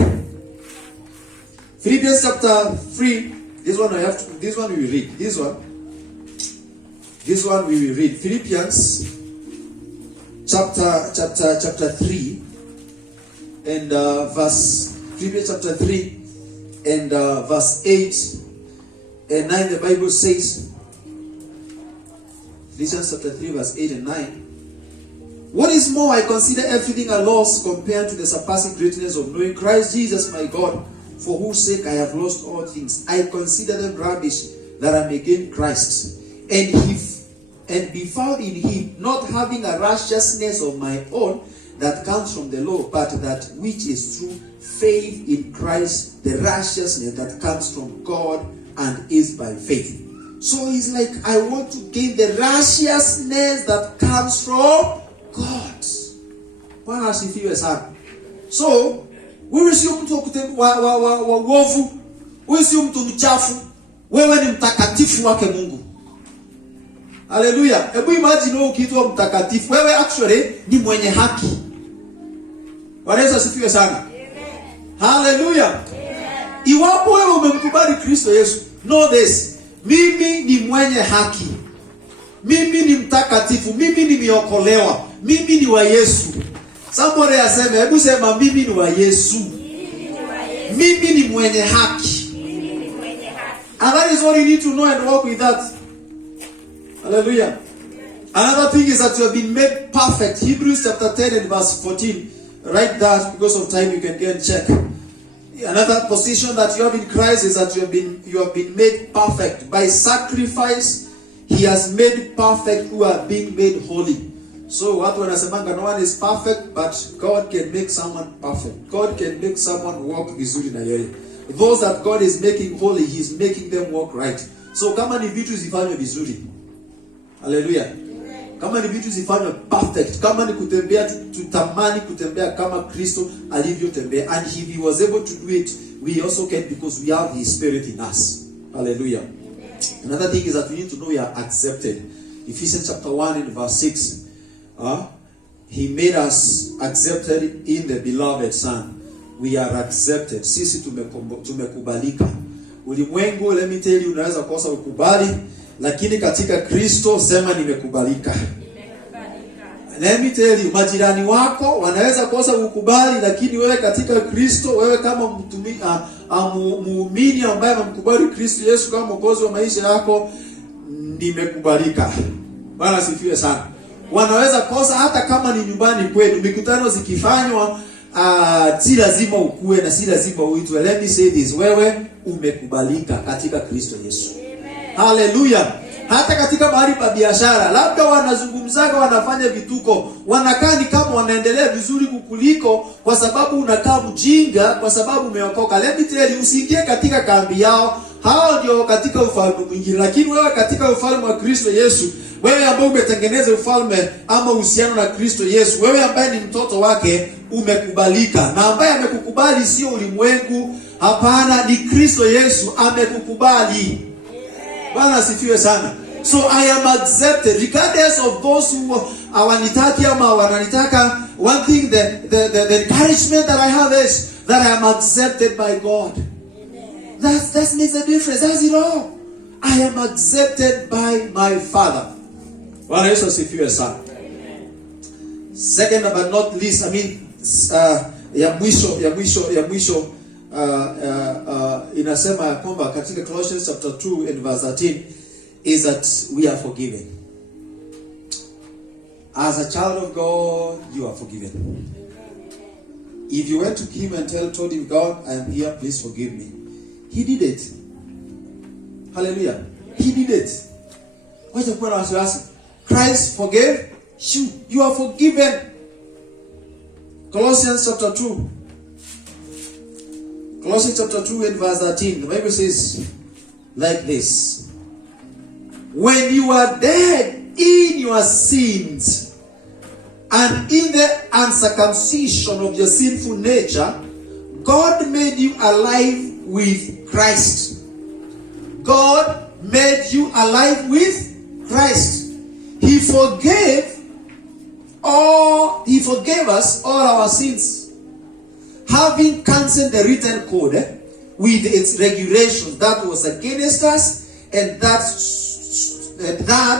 Philippians chapter 3. This one we will read. This one we will read. Philippians chapter 3 and verse Philippians chapter 3 and verse 8 and 9, the Bible says, Philippians chapter 3 verse 8 and 9, what is more, I consider everything a loss compared to the surpassing greatness of knowing Christ Jesus my God, for whose sake I have lost all things. I consider them rubbish, that I may gain Christ, and be found in him, not having a righteousness of my own that comes from the law, but that which is through faith in Christ, the righteousness that comes from God and is by faith. So he's like, I want to gain the righteousness that comes from God. Bwana asifiwe sana. So, wewe sio mtu wa uovu, wewe sio mtu mchafu, wewe ni mtakatifu wake Mungu. Hallelujah. Hebu imagine wewe ukiitwa mtakatifu, wewe actually ni mwenye haki. Bwana Yesu asifiwe sana. Amen. Hallelujah. Amen. Iwapo wewe umemkubali Kristo Yesu, know this. Mimi ni mwenye haki. Mimi ni mtakatifu, mimi nimeokolewa. Mimi ni wa Yesu. Somebody aseme, hebu sema mimi ni wa Yesu. Mimi ni mwenye haki. And that is what you need to know and walk with that. Hallelujah. Another thing is that you have been made perfect. Hebrews chapter 10 and verse 14. Write that, because of time you can go and check. Another position that you have in Christ is that you have been made perfect. By sacrifice, he has made perfect who are being made holy. So watu wanasemanga no one is perfect, but God can make someone perfect. God can make someone walk vizuri na yeye. Those that God is making holy, he is making them walk right. So kama ni vitu zifanywe vizuri. Hallelujah. Kama ni vitu zifanywe perfect, kama ni kutembea, tutamani kutembea kama Kristo alivyotembea, and if he was able to do it, we also can, because we have his spirit in us. Hallelujah. Another thing is that we need to know we are accepted. Ephesians chapter 1 and verse 6. He made us accepted in the beloved Son. We are accepted. Sisi tumekubalika. Ulimwengu, let me tell you, unaweza kosa ukubali, lakini katika Kristo sema nimekubalika. Let me tell you, majirani wako wanaweza kosa ukubali, lakini wewe katika Kristo, wewe kama muumini ambaye amemkubali Kristo Yesu kama mwokozi wa maisha yako, nimekubalika. Bwana sifiwe sana. Wanaweza kosa hata kama ni nyumbani kwenu, mikutano zikifanywa, si lazima ukue na si lazima uitwe. Let me say this, wewe umekubalika katika Kristo Yesu. Amen. Hallelujah. Hata katika mahali pa biashara, labda wanazungumzaga, wanafanya vituko, wanakaa ni kama wanaendelea vizuri kukuliko, kwa sababu unakaa mjinga, kwa sababu umeokoka. Let me tell you, usiingie katika kambi yao. Hao ndio katika ufalme mwingine, lakini wewe katika ufalme wa Kristo Yesu, wewe ambaye umetengeneza ufalme ama uhusiano na Kristo Yesu, wewe ambaye ni mtoto wake, umekubalika. Na ambaye amekukubali sio ulimwengu, hapana, ni Kristo Yesu amekukubali. Bwana asifiwe sana. So I am accepted regardless of those who wanitaki ama wananitaka. One thing, the encouragement that I have is that I am accepted by God. That makes a difference. That's it all. I am accepted by my Father. Bwana Yesu asifiwe sana. Second but not least, I mean, ya mwisho inasema kwamba katika Colossians chapter 2 and verse 13 is that we are forgiven. As a child of God, you are forgiven. If you went to him and told him, God, I am here, please forgive me, he did it. Hallelujah. He did it. Wacha kuwa na wasiwasi. Christ forgave you. You are forgiven. Colossians chapter 2. Colossians chapter 2 and verse 13. The Bible says like this. When you are dead in your sins and in the uncircumcision of your sinful nature, God made you alive with Christ. God made you alive with Christ. He forgave us all our sins, having cancelled the written code with its regulations that was against us and that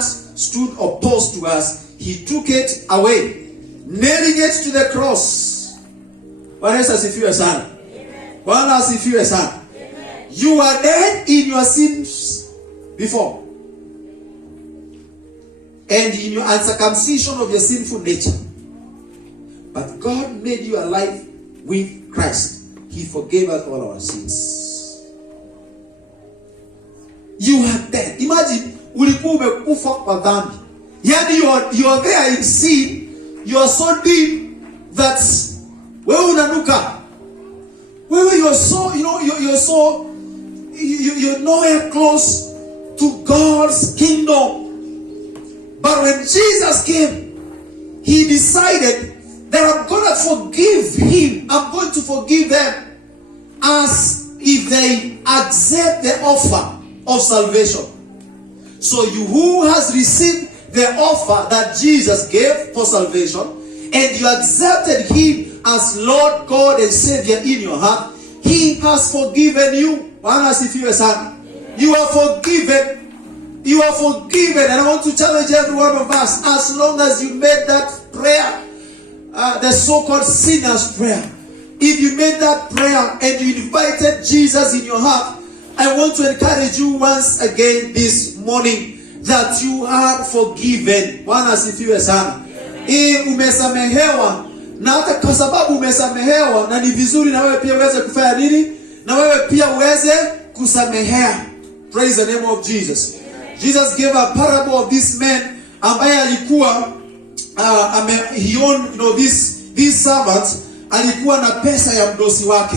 stood opposed to us. He took it away, nailing it to the cross. Bwana Yesu asifiwe sana. Bwana asifiwe sana. You are dead in your sins before, and in your uncircumcision of your sinful nature. But God made you alive with Christ. He forgave us all our sins. You are dead. Imagine, ulikuwa umekufa kwa dhambi. Yani you are there in sin. You are so deep that wewe unanuka. Wewe you are so, you're so, you're nowhere close to God's kingdom. But when Jesus came, he decided that I'm going to forgive him. I'm going to forgive them as if they accept the offer of salvation. So you who has received the offer that Jesus gave for salvation, and you accepted him as Lord, God, and Savior in your heart, he has forgiven you. You are forgiven. You are forgiven. And I want to challenge every one of us, as long as you made that prayer, the so-called sinner's prayer, if you made that prayer and you invited Jesus in your heart, I want to encourage you once again this morning that you are forgiven. Bwana asifiwe sana. Umesamehewa, na hata kwa sababu umesamehewa, na ni vizuri na wewe pia uweze kufanya nini? Na wewe pia uweze kusamehea. Praise the name of Jesus. Jesus gave a parable of this man ambaye alikuwa he owned, this servant alikuwa na pesa ya mdosi wake.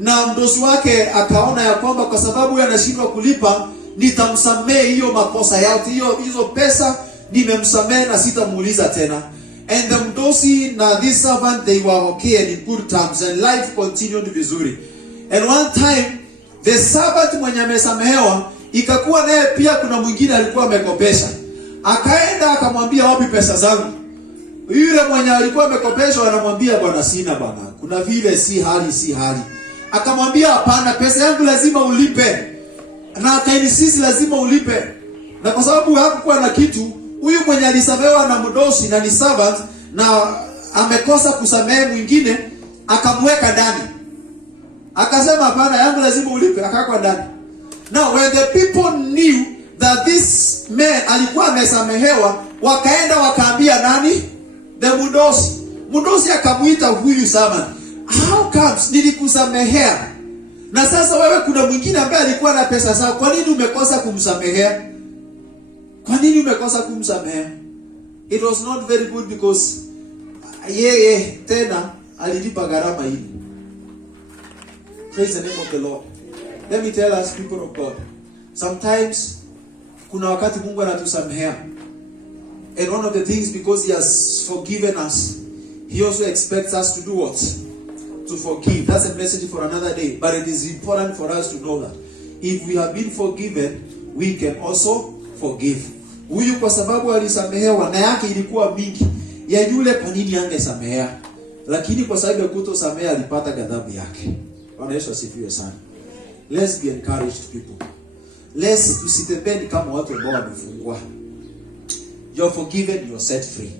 Na mdosi wake akaona ya kwamba kwa sababu yeye anashindwa kulipa, nitamsamehe hiyo makosa yote. Hizo pesa nimemsamehe na sitamuuliza tena. And the mdosi na this servant, they were okay and in good terms, and life continued vizuri. And one time the servant mwenye amesamehewa, ikakuwa naye pia kuna mwingine alikuwa amekopesha. Akaenda akamwambia, wapi pesa zangu? Yule mwenye alikuwa amekopesha anamwambia, bwana sina bwana, kuna vile si hali. Akamwambia, hapana, pesa yangu lazima ulipe. Na akainisizi lazima ulipe. Na kwa sababu hakukuwa na kitu, huyu mwenye alisamehewa na mdosi na ni servant na amekosa kusamehe mwingine, akamweka ndani. Akasema, hapana, yangu lazima ulipe. Akakwa ndani. Now when the people knew that this man alikuwa amesamehewa, wakaenda wakaambia nani? The mdosi. Mdosi akamuita huyu servant. How comes nilikusamehea, na sasa wewe kuna mwingine ambaye alikuwa na pesa zako, kwa nini umekosa kumsamehea? Kwa nini umekosa kumsamehea? It was not very good because yeye tena alilipa gharama hili. Praise the name of the Lord. Let me tell us, people of God, sometimes kuna wakati Mungu anatusamehea, and one of the things, because he has forgiven us, he also expects us to do what? To forgive. That's a message for another day. But it is important for us to know that if we have been forgiven, we can also forgive. Huyu kwa sababu alisamehewa na yake ilikuwa mingi, ya yule kwa nini angesamehea? Lakini kwa sababu ya kutosamehea alipata ghadhabu yake. Bwana Yesu asifiwe sana. Let's be encouraged, people. Let's tusitembeni kama watu ambao wamefungwa. You're forgiven, you're set free.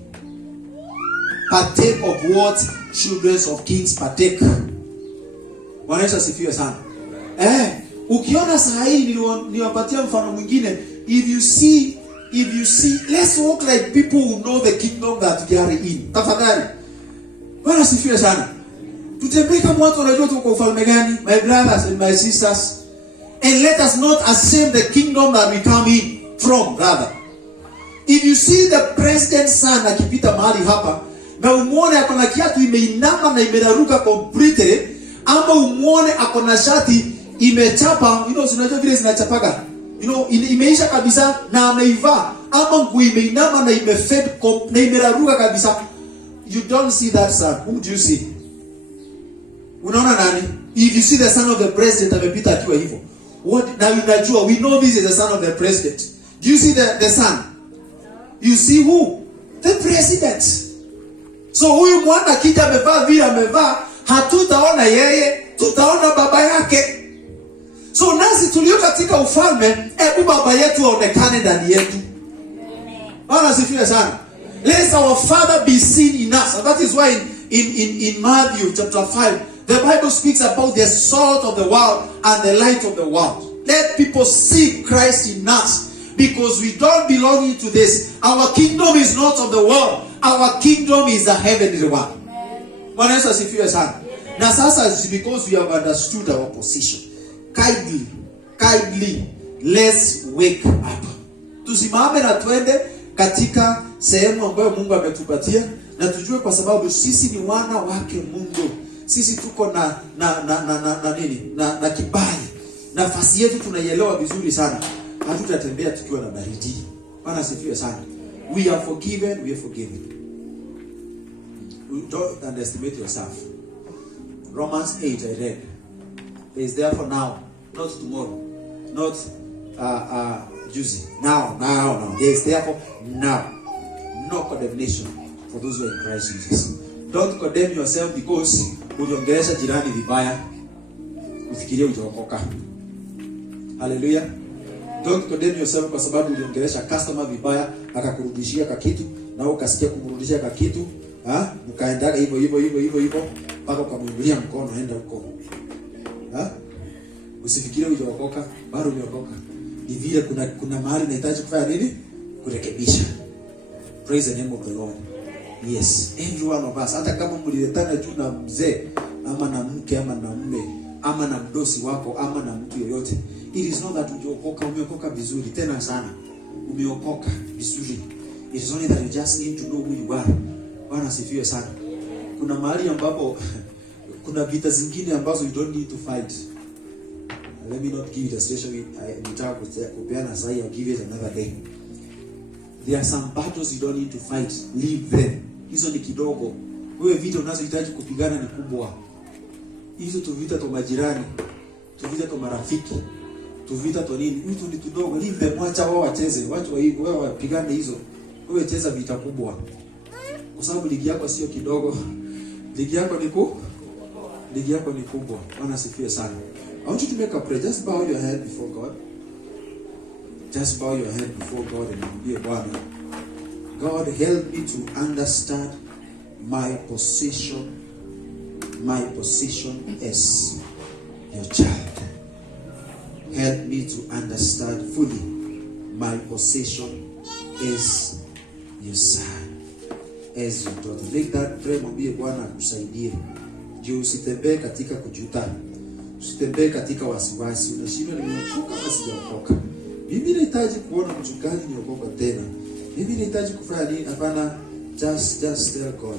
Partake of what children of kings partake. Bwana Yesu asifiwe sana. Ukiona saa hii niwapatia mfano mwingine. If you see, let's walk like people who know the kingdom that we are in. Tafadhali. Bwana asifiwe sana. Tutembee kama watu wanajua tuko ufalme gani, my brothers and my sisters. And let us not assume the kingdom that we come in from, rather. If you see the president's son akipita mahali hapa, na umuone akona kiatu imeinama na imeraruka completely, ama umuone akona shati imechapa, unajua vile zinachapaga, imeisha kabisa na ameivaa, ama nguo imeinama na imefed na imeraruka kabisa, you don't see that son. Who do you see? Unaona nani? If you see the son of the president amepita akiwa hivyo, what now unajua, we know this is the son of the president. Do you see the son? You see who? The president. So huyu mwana kija amevaa vile amevaa, hatutaona yeye, tutaona baba yake. So nasi tulio katika ufalme, hebu baba yetu aonekane ndani yetu. Bwana asifiwe sana. Let our Father be seen in us. And that is why in Matthew chapter 5, The Bible speaks about the salt of the world and the light of the world. Let people see Christ in us, because we don't belong into this. Our kingdom is not of the world. Our kingdom is the heavenly one. Bwana Yesu asifiwe sana. Na sasa is because we have understood our position. Kindly, let's wake up. Tusimame na twende katika sehemu ambayo Mungu ametupatia, na tujue kwa sababu sisi ni wana wake Mungu. Sisi tuko na kibali. Nafasi yetu tunaielewa vizuri sana. Hatutatembea tukiwa na baridi. Bwana asifiwe sana. We are forgiven, we are forgiven. Don't underestimate yourself. Romans 8 I read. There is therefore now, not tomorrow, not juicy. Now. There is therefore now no condemnation for those who are in Christ Jesus. Don't condemn yourself because uliongelesha jirani vibaya ufikirie utaokoka. Hallelujah. Don't condemn yourself kwa sababu uliongelesha customer vibaya akakurudishia kakitu na ukasikia kumrudishia kakitu, mkaendaga hivyo mpaka ukamwingilia mkono aenda huko. Usifikirie utaokoka, bado umeokoka. Ni vile kuna mahali unahitaji kufanya nini? Kurekebisha. Praise the name of the Lord. Yes, every one of us, hata kama mliletana juu na mzee ama na mke ama na mume ama na mdosi wako ama na mtu yoyote, it is not that umeokoka vizuri tena sana. Umeokoka vizuri. It is only that you just need to know who you are. Bwana asifiwe sana. Kuna mahali ambapo kuna vita zingine ambazo you don't need to fight. Let me not give it a station. Nitaka kupeana sahi, I'll give it another day. There are some battles you don't need to fight. Leave them. Hizo ni kidogo. Wewe vita unazohitaji kupigana ni kubwa. Hizo tu vita to majirani, tu vita to marafiki, tu vita to nini? Hizo ni kidogo. Leave them, wacha wao wacheze. Wacha wao wapigane hizo. Wewe cheza vita kubwa. Kwa sababu ligi yako sio kidogo. Ligi yako ni kubwa. Bwana asifiwe sana. I want you to make a prayer. Just bow your head before God. Just bow your head before God and be a Bwana. God, help me to understand my position as your child. Help me to understand fully my position as your son, as your daughter. Make that prayer, mwambie Bwana akusaidie. Ndio usitembee katika kujuta. Usitembee katika wasiwasi. Unashindwa nimeokoka ama sijaokoka. Mimi nahitaji kuona mchungaji niokoka tena. Mimi nahitaji kufanya nini? Hapana, just tell God.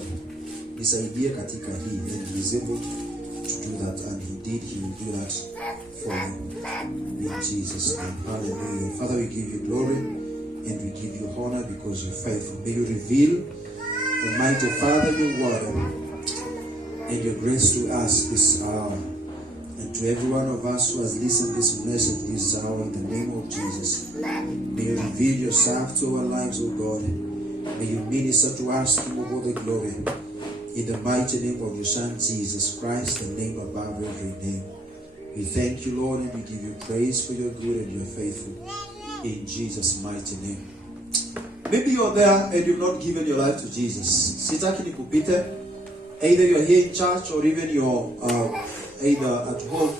Nisaidie katika hii, and he is able to do that, and he will do that for you. In Jesus' name. Hallelujah. Father, we give you glory and we give you honor because you're faithful. May you reveal, Almighty Father, your word and your grace to us this hour. And to every one of us who has listened this message this hour, in the name of Jesus, may you reveal yourself to our lives, O God. May you minister to us, King of all the glory. In the mighty name of your Son, Jesus Christ, the name above every name. We thank you, Lord, and we give you praise for your good and your faithful. In Jesus' mighty name. Maybe you're there and you've not given your life to Jesus. Sitaki nikupite. Either you're here in church or even you're either at home.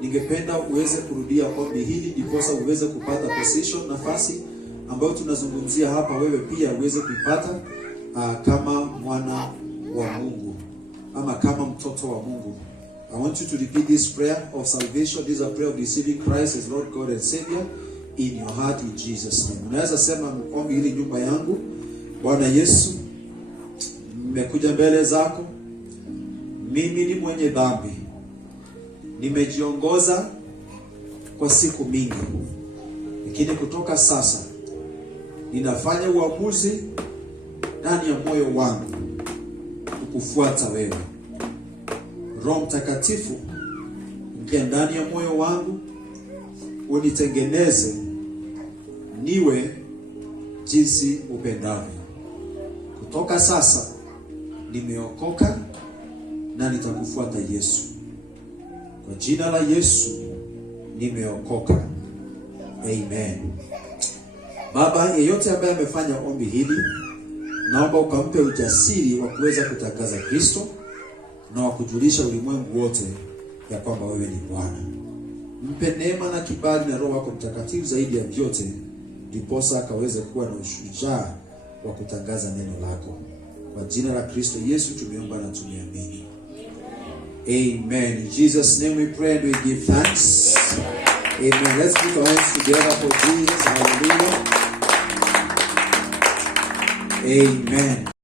Ningependa uweze kurudia ombi hili ndiposa uweze kupata position, nafasi ambayo tunazungumzia hapa, wewe pia uweze kuipata kama mwana wa Mungu ama kama mtoto wa Mungu. I want you to repeat this prayer of salvation. This is a prayer of receiving Christ as Lord God and Savior in your heart in Jesus' name. Unaweza sema ombi hili: nyumba yangu, Bwana Yesu, nimekuja mbele zako. Mimi ni mwenye dhambi. Nimejiongoza kwa siku mingi. Lakini kutoka sasa ninafanya uamuzi ndani ya moyo wangu kukufuata wewe. Roho Mtakatifu, ingia ndani ya moyo wangu, unitengeneze niwe jinsi upendavyo. Kutoka sasa nimeokoka na nitakufuata Yesu. Kwa jina la Yesu nimeokoka. Amen. Baba, yeyote ambaye amefanya ombi hili, naomba ukampe ujasiri wa kuweza kutangaza Kristo, na wa kujulisha ulimwengu wote ya kwamba wewe ni Bwana. Mpe neema na kibali na Roho wako Mtakatifu zaidi ya vyote, ndiposa akaweze kuwa na ushujaa wa kutangaza neno lako. Kwa jina la Kristo Yesu tumeomba na tumeamini. Amen. In Jesus' name we pray and we give thanks. Amen. Let's put our hands together for Jesus. Hallelujah. Amen.